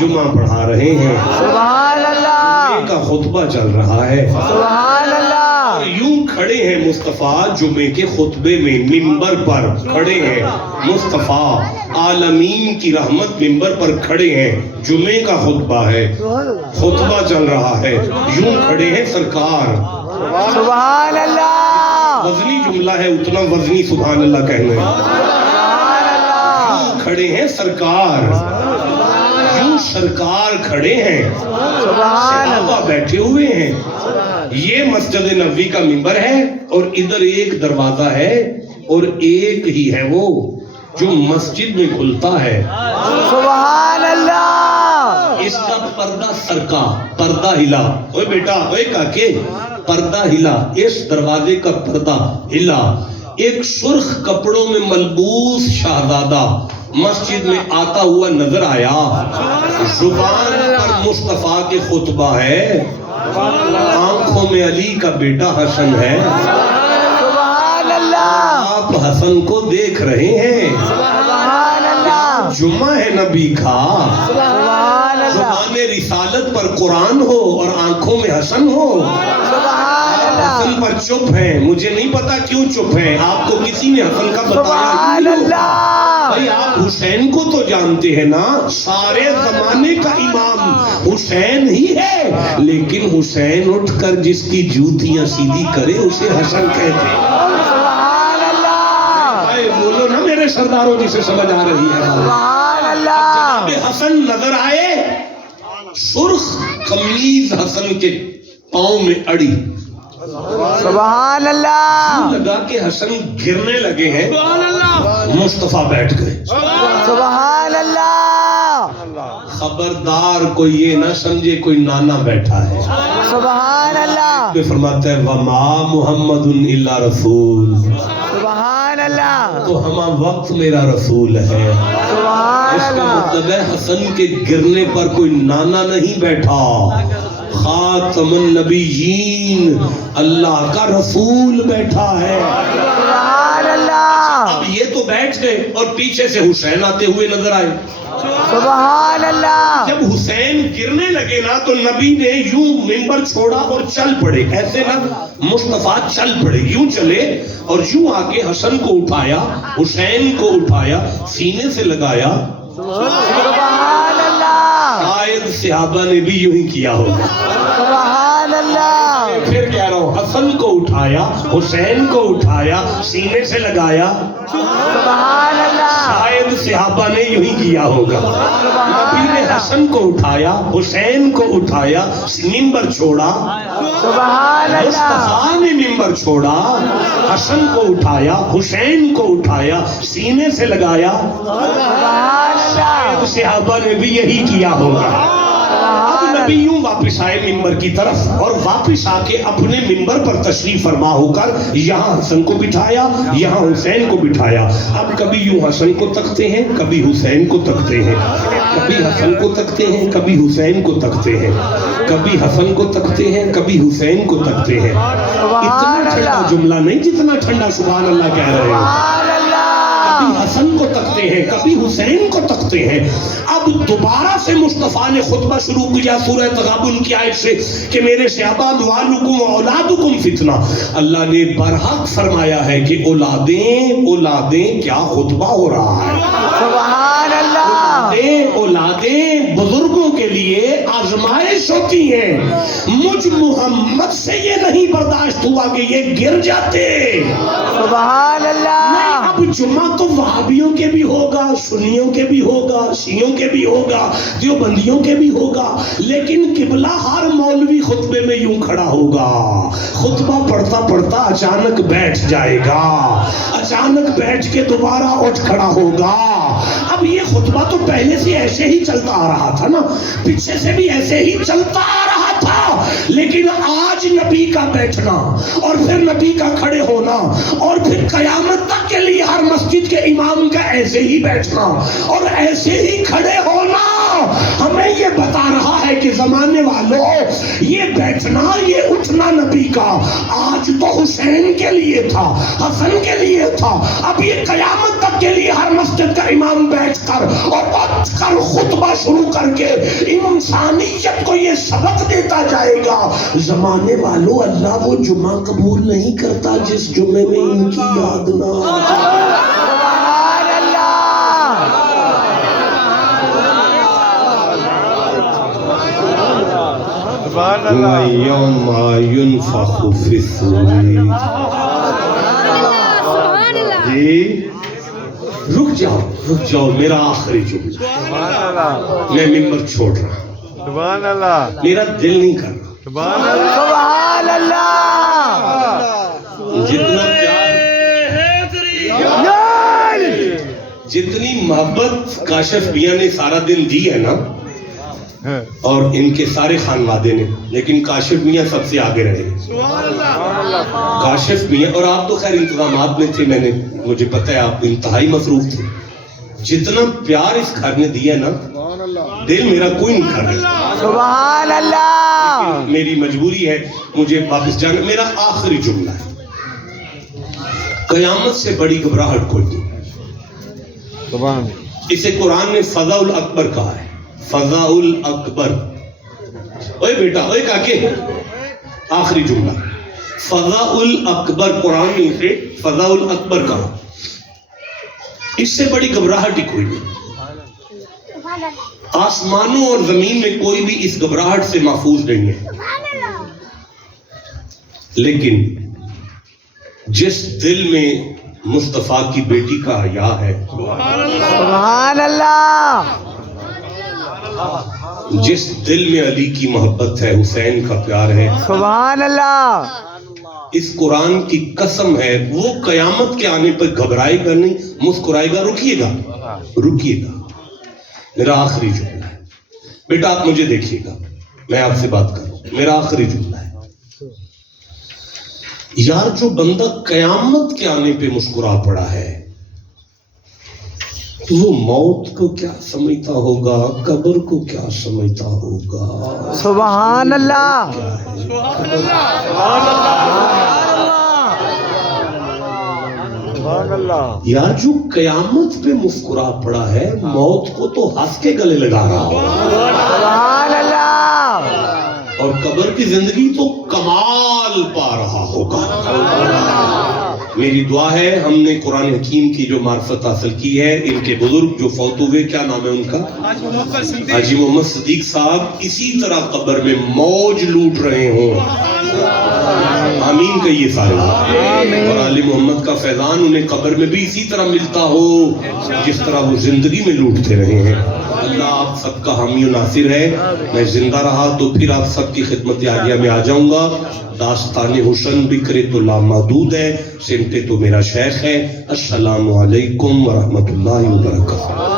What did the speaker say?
جمعہ پڑھا رہے ہیں، سبحان اللہ، جمعے کا خطبہ چل رہا ہے، سبحان اللہ، اور یوں کھڑے ہیں مصطفیٰ جمعے کے خطبے میں، ممبر پر کھڑے ہیں مصطفیٰ عالمین کی رحمت، ممبر پر کھڑے ہیں، جمعے کا خطبہ ہے، خطبہ چل رہا ہے، یوں کھڑے ہیں سرکار۔ سبحان اللہ، وزنی جملہ ہے، اتنا وزنی سبحان اللہ کہنا ہے۔ سبحان اللہ، یوں کھڑے ہیں سرکار، یوں سرکار کھڑے ہیں، سبحان اللہ، صحابہ بیٹھے ہوئے ہیں۔ یہ مسجد نبوی کا ممبر ہے، اور ادھر ایک دروازہ ہے، اور ایک ہی ہے وہ جو مسجد میں کھلتا ہے، سبحان اللہ، اس کا پردہ سرکا، پردہ ہلا، اوے بیٹا، اوے کاکے، پردہ ہلا، اس دروازے کا پردہ ہلا۔ ایک سرخ کپڑوں میں ملبوس شہزادہ مسجد میں آتا ہوا نظر آیا، زبان پر مصطفیٰ کے خطبہ ہے، آنکھوں میں علی کا بیٹا حسن ہے، سبحان اللہ، آپ حسن کو دیکھ رہے ہیں، سبحان اللہ، جمعہ ہے نبی کا، سبحان اللہ، زبان رسالت پر قرآن ہو اور آنکھوں میں حسن ہو، سبحان اللہ، حسن پر چپ ہیں، مجھے نہیں پتا کیوں چپ ہیں، آپ کو کسی نے حسن کا بتایا سبحان نہیں ہو۔ اللہ، بھائی آپ حسین کو تو جانتے ہیں نا، سارے زمانے کا امام حسین ہی ہے، لیکن حسین اٹھ کر جس کی جوتیاں سیدھی کرے اسے حسن کہتے ہیں۔ سبحان اللہ، اے بولو نا میرے سرداروں، جسے سمجھ آ رہی ہے۔ سبحان اللہ، جناب حسن نظر آئے، سرخ قمیض حسن کے پاؤں میں اڑی، سبحان اللہ، لگا کہ حسن گرنے لگے ہیں، مصطفیٰ بیٹھ گئے۔ سبحان اللہ، خبردار کوئی یہ نہ سمجھے کوئی نانا بیٹھا ہے۔ سبحان اللہ، کہ فرماتا ہے وَمَا مُحَمَّدٌ إِلَّا رَسُولٌ، سبحان اللہ، تو ہما وقت میرا رسول ہے۔ سبحان اس کا اللہ، مطلب ہے حسن کے گرنے پر کوئی نانا نہیں بیٹھا، خاتم النبیین اللہ کا رسول بیٹھا ہے۔ سبحان اللہ، اب یہ تو بیٹھ گئے اور پیچھے سے حسین آتے ہوئے نظر آئے۔ سبحان اللہ، جب حسین گرنے لگے نا تو نبی نے یوں ممبر چھوڑا اور چل پڑے، ایسے نہ مصطفیٰ چل پڑے، یوں چلے اور یوں آ کے حسن کو اٹھایا، حسین کو اٹھایا، سینے سے لگایا۔ سبحان اللہ، شاید صحابہ نے بھی یوں ہی کیا ہوگا۔ سبحان اللہ، پھر کہہ رہا ہوں، حسن کو اٹھایا، حسین کو اٹھایا، سینے سے لگایا، سبحان اللہ، شاید صحابہ نے یوں ہی کیا ہوگا۔ نبی نے حسن کو اٹھایا، حسین کو اٹھایا، ممبر چھوڑا، سبحان اللہ، مصطفیٰ نے ممبر چھوڑا، حسن کو اٹھایا، حسین کو اٹھایا، سینے سے لگایا، سبحان اللہ، صحابہ نے بھی یہی کیا ہوگا۔ اب نبی یوں واپس آئے ممبر کی طرف، اور واپس آ کے اپنے ممبر پر تشریف فرما ہو کر یہاں حسن کو بٹھایا، یہاں حسین کو بٹھایا۔ اب کبھی یوں حسن کو تکتے ہیں، کبھی حسین کو تکتے ہیں، کبھی حسن کو تکتے ہیں، کبھی حسین کو تکتے ہیں، کبھی حسن کو تکتے ہیں، کبھی حسین کو تکتے ہیں۔ اتنا ٹھنڈا جملہ نہیں جتنا ٹھنڈا سبحان اللہ کہہ رہے ہیں۔ سبحان اللہ، کبھی حسن کو تکتے ہیں، کبھی حسین کو تکتے ہیں۔ اب دوبارہ سے مصطفیٰ نے خطبہ شروع کیا سورہ تغابن کی آیت سے کہ میرے صحابہ اموالکم اولادکم فتنہ۔ اللہ نے برحق فرمایا ہے کہ اولادیں کیا خطبہ ہو رہا ہے۔ سبحان اللہ، اولادیں بزرگوں کے لیے آزمائش ہوتی ہیں۔ مجھ محمد سے یہ نہیں برداشت ہوا کہ یہ گر جاتے۔ سبحان اللہ، اب جمعہ تو وہابیوں کے بھی ہوگا، سنیوں کے بھی ہوگا، شیعوں کے بھی ہوگا، دیوبندیوں کے بھی ہوگا، لیکن قبلہ ہر مولوی خطبے میں یوں کھڑا ہوگا، خطبہ پڑھتا پڑھتا اچانک بیٹھ جائے گا، اچانک بیٹھ کے دوبارہ اٹھ کھڑا ہوگا۔ اب یہ خطبہ تو پہلے سے ایسے ہی چلتا آ رہا تھا نا، پیچھے سے بھی ایسے ہی چلتا آ رہا تھا، لیکن آج نبی کا بیٹھنا اور پھر نبی کا کھڑے ہونا اور پھر قیامت تک کے لیے ہر مسجد کے امام کا ایسے ہی بیٹھنا اور ایسے ہی کھڑے ہونا ہمیں یہ بتا رہا ہے کہ زمانے والوں یہ بیٹھنا، یہ اٹھنا اپنا نبی کا، آج تو حسین کے لیے تھا، حسن کے لیے تھا، اب یہ قیامت تک کے لیے ہر مسجد کا امام بیٹھ کر اور اٹھ کر خطبہ شروع کر کے انسانیت کو یہ سبق دیتا جائے گا، زمانے والوں اللہ وہ جمعہ قبول نہیں کرتا جس جمعے میں ان کی یاد نہ آ یوم ينفخ في الصور۔ جی رک جاؤ میرا آخری جملہ، میں ممبر چھوڑ رہا ہوں، سبحان اللہ، میرا دل نہیں کر رہا، سبحان اللہ، جتنا پیار، جتنی محبت کاشف میاں نے سارا دن دی ہے نا، اور ان کے سارے خانوادے نے، لیکن کاشف میاں سب سے آگے رہے۔ کاشف میاں، اور آپ تو خیر انتظامات میں تھے، مجھے پتہ ہے آپ انتہائی مصروف تھے، جتنا پیار اس گھر نے دیا نا، دل میرا کوئی نہیں کر رہا، سبحان اللہ، میری مجبوری ہے مجھے واپس جانا۔ میرا آخری جملہ ہے، قیامت سے بڑی گھبراہٹ کوئی نہیں، اسے قرآن نے فضا الاکبر کہا ہے، فضا الاکبر۔ اوے بیٹا، اوے کاکے، آخری جملہ، فضا الاکبر، قرآن نے اسے فضا الاکبر کہا، اس سے بڑی گھبراہٹ ہی کوئی نہیں، آسمانوں اور زمین میں کوئی بھی اس گھبراہٹ سے محفوظ نہیں ہے، لیکن جس دل میں مصطفیٰ کی بیٹی کا حیا ہے، سبحان اللہ، جس دل میں علی کی محبت ہے، حسین کا پیار ہے، سبحان اللہ، اس قرآن کی قسم ہے وہ قیامت کے آنے پر گھبرائے گا نہیں، مسکرائے گا۔ رکیے گا، میرا آخری جملہ ہے بیٹا، آپ مجھے دیکھیے گا، میں آپ سے بات کروں، میرا آخری جملہ ہے، یار جو بندہ قیامت کے آنے پہ مسکرا پڑا ہے تو وہ موت کو کیا سمجھتا ہوگا، قبر کو کیا سمجھتا ہوگا، سبحان اللہ، یار جو قیامت پہ مسکرا پڑا ہے، موت کو تو ہنس کے گلے لگا رہا ہوگا، سبحان اللہ، اور قبر کی زندگی تو کمال پا رہا ہوگا۔ میری دعا ہے ہم نے قرآن حکیم کی جو معرفت حاصل کی ہے، ان کے بزرگ جو فوت ہوئے، کیا نام ہے ان کا، حاجی محمد صدیق صاحب، اسی طرح قبر میں موج لوٹ رہے ہوں، آمین کہیے سارے، اور آل محمد کا فیضان انہیں قبر میں بھی اسی طرح ملتا ہو جس طرح وہ زندگی میں لوٹتے رہے ہیں۔ اللہ آپ سب کا حامی و ناصر ہے، میں زندہ رہا تو پھر آپ سب کی خدمت عالیہ میں آ جاؤں گا۔ داستان حسن بکھرے تو لامحدود ہے، سمٹے تو میرا شیخ ہے۔ السلام علیکم ورحمۃ اللہ وبرکاتہ۔